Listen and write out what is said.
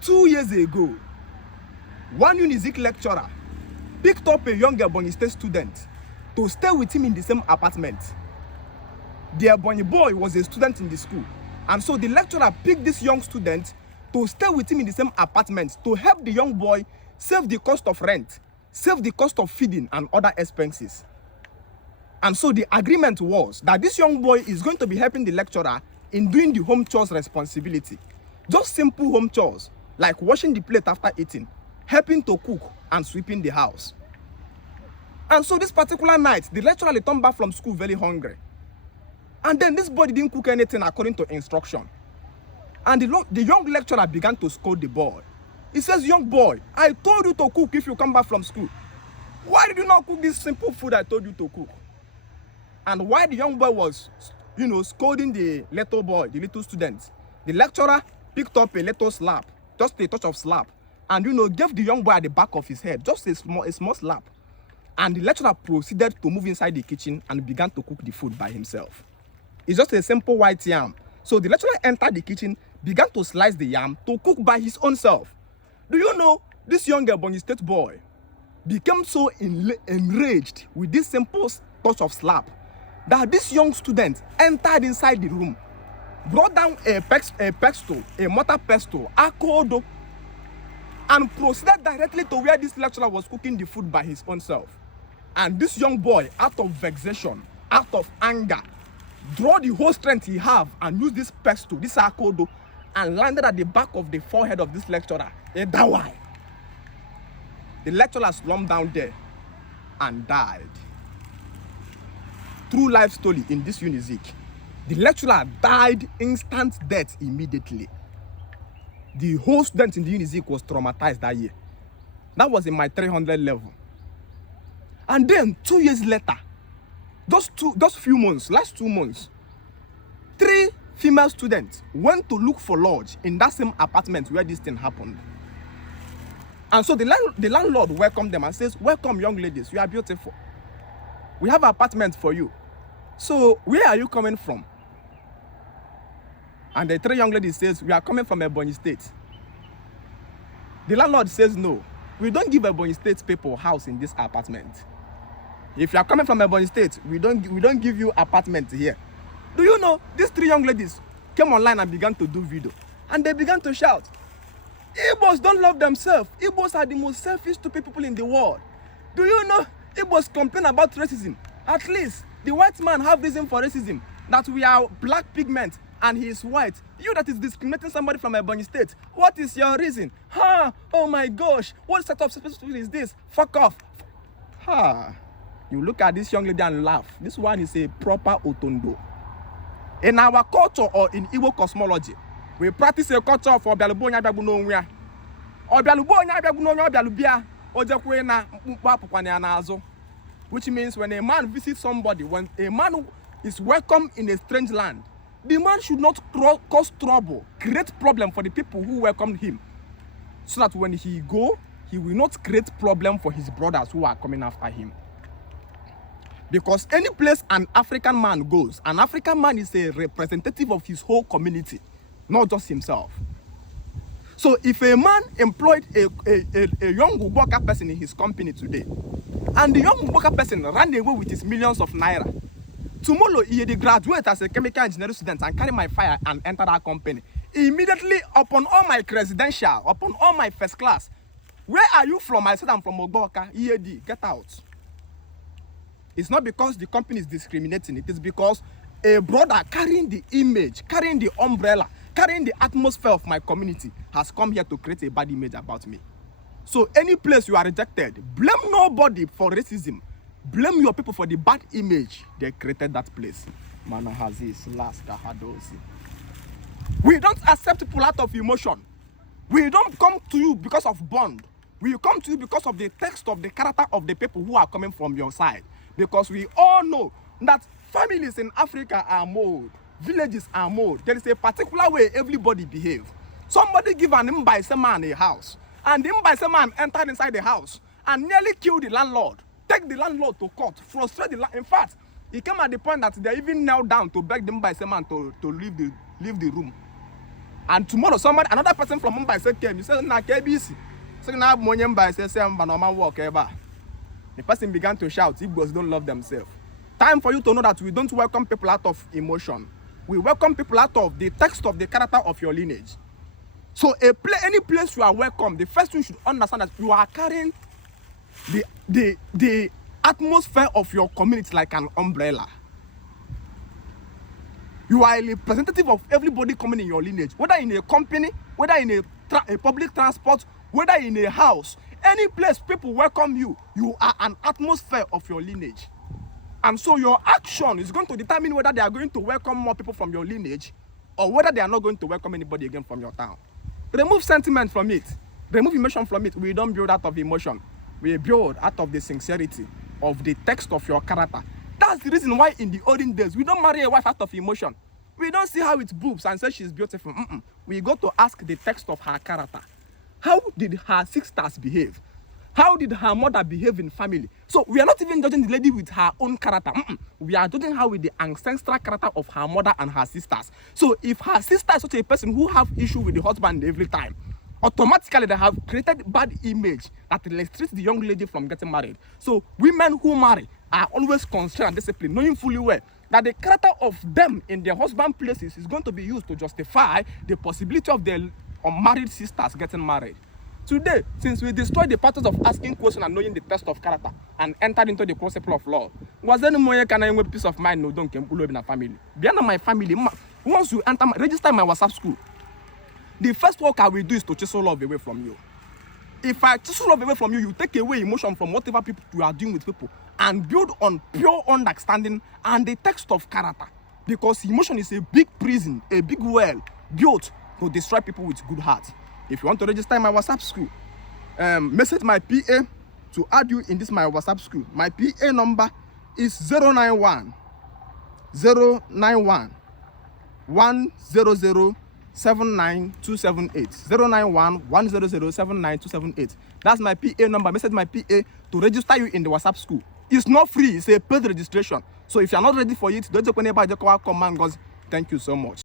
2 years ago, one Unizik lecturer picked up a young Ebonyi State student to stay with him in the same apartment. The Ebonyi boy was a student in the school, and so the lecturer picked this young student to stay with him in the same apartment to help the young boy save the cost of rent, save the cost of feeding and other expenses. And so the agreement was that this young boy is going to be helping the lecturer in doing the home chores responsibility. Just simple home chores like washing the plate after eating, helping to cook and sweeping the house. And so this particular night, the lecturer returned back from school very hungry. And then this boy didn't cook anything according to instruction. And the young lecturer began to scold the boy. He says, "Young boy, I told you to cook if you come back from school. Why did you not cook this simple food I told you to cook?" And while the young boy was, scolding the little boy, the little student, the lecturer picked up a little slap, just a touch of slap, and gave the young boy at the back of his head, just a small slap. And the lecturer proceeded to move inside the kitchen and began to cook the food by himself. It's just a simple white yam. So the lecturer entered the kitchen, began to slice the yam to cook by his own self. Do you know, this young Ebonyi State boy became so enraged with this simple touch of slap that this young student entered inside the room, brought down a pestle, a mortar pestle, a kodo, and proceeded directly to where this lecturer was cooking the food by his own self. And this young boy, out of vexation, out of anger, draw the whole strength he have and use this pestle, this akodo, and landed at the back of the forehead of this lecturer. That why the lecturer slumped down there and died. True life story in this Unizik. The lecturer died instant death immediately. The whole student in the Unizik was traumatized that year. That was in my 300 level. And then 2 years later, just few months, last 2 months, 3 female students went to look for lodge in that same apartment where this thing happened. And so the landlord welcomed them and says, "Welcome, young ladies, you are beautiful. We have an apartment for you. So where are you coming from?" And the 3 young ladies says, "We are coming from Ebonyi State." The landlord says, "No, we don't give Ebonyi State people house in this apartment. If you are coming from Ebonyi State, we don't give you apartment here." Do you know, these 3 young ladies came online and began to do video. And they began to shout, "Igbos don't love themselves. Igbos are the most selfish, stupid people in the world. Do you know, Igbos complain about racism. At least the white man have reason for racism, that we are black pigment and he is white. You that is discriminating somebody from Ebonyi State, what is your reason? Oh my gosh, what set of people is this? Fuck off." You look at this young lady and laugh. This one is a proper otondo. In our culture or in Igbo cosmology, we practice a culture of Obialubonya Biagunonwia. Obialubonya Biagunonwia Obialubia Ojekwena Mpapukwane Anazo. Which means when a man visits somebody, when a man is welcome in a strange land, the man should not cause trouble, create problem for the people who welcomed him. So that when he go, he will not create problem for his brothers who are coming after him. Because any place an African man goes, an African man is a representative of his whole community, not just himself. So if a man employed a young worker person in his company today, and the young worker person ran away with his millions of naira, tomorrow he graduate as a chemical engineering student and carry my fire and enter that company. Immediately, upon all my credential, upon all my first class, "Where are you from?" I said, "I'm from Ogboka, EAD, get out." It's not because the company is discriminating. It is because a brother carrying the image, carrying the umbrella, carrying the atmosphere of my community has come here to create a bad image about me. So any place you are rejected, blame nobody for racism. Blame your people for the bad image they created that place. We don't accept people out of emotion. We don't come to you because of bond. We come to you because of the text of the character of the people who are coming from your side. Because we all know that families in Africa are mold, villages are mold. There is a particular way everybody behaves. Somebody give an Mbaise man a house, and the Mbaise man entered inside the house and nearly killed the landlord, take the landlord to court, frustrate the landlord. In fact, it came at the point that they even knelt down to beg the Mbaise man to leave the room. And tomorrow, another person from Mumbai say came. You say, "Na KBC." Say, "Na money Mumbai say I'm normal work ever." The person began to shout, Igbos don't love themselves. Time for you to know that we don't welcome people out of emotion. We welcome people out of the text of the character of your lineage. So any place you are welcome, the first thing you should understand that you are carrying the atmosphere of your community like an umbrella. You are a representative of everybody coming in your lineage, whether in a company, whether in a public transport, whether in a house, any place people welcome you, you are an atmosphere of your lineage. And so your action is going to determine whether they are going to welcome more people from your lineage or whether they are not going to welcome anybody again from your town. Remove sentiment from it. Remove emotion from it. We don't build out of emotion. We build out of the sincerity of the text of your character. That's the reason why in the olden days, we don't marry a wife out of emotion. We don't see her with boobs and say she's beautiful. We go to ask the text of her character. How did her sisters behave? How did her mother behave in family? So we are not even judging the lady with her own character. We are judging her with the ancestral character of her mother and her sisters. So if her sister is such a person who have issue with the husband every time, automatically they have created bad image that restricts the young lady from getting married. So women who marry are always constrained and disciplined, knowing fully well that the character of them in their husband places is going to be used to justify the possibility of their unmarried sisters getting married. Today, since we destroyed the practice of asking questions and knowing the test of character and entered into the principle of law, was there any more can I have peace of mind? No, don't come in a family. Beyond my family, once you enter, register my WhatsApp school, the first work I will do is to chisel love away from you. If I chisel love away from you, you take away emotion from whatever people you are doing with people and build on pure understanding and the text of character. Because emotion is a big prison, a big well built to destroy people with good heart. If you want to register my WhatsApp school, message my PA to add you in this my WhatsApp school. My PA number is 091 091 100 79278. 091 100 79278. That's my PA number. Message my PA to register you in the WhatsApp school. It's not free, it's a paid registration. So if you're not ready for it, don't come and go. Thank you so much.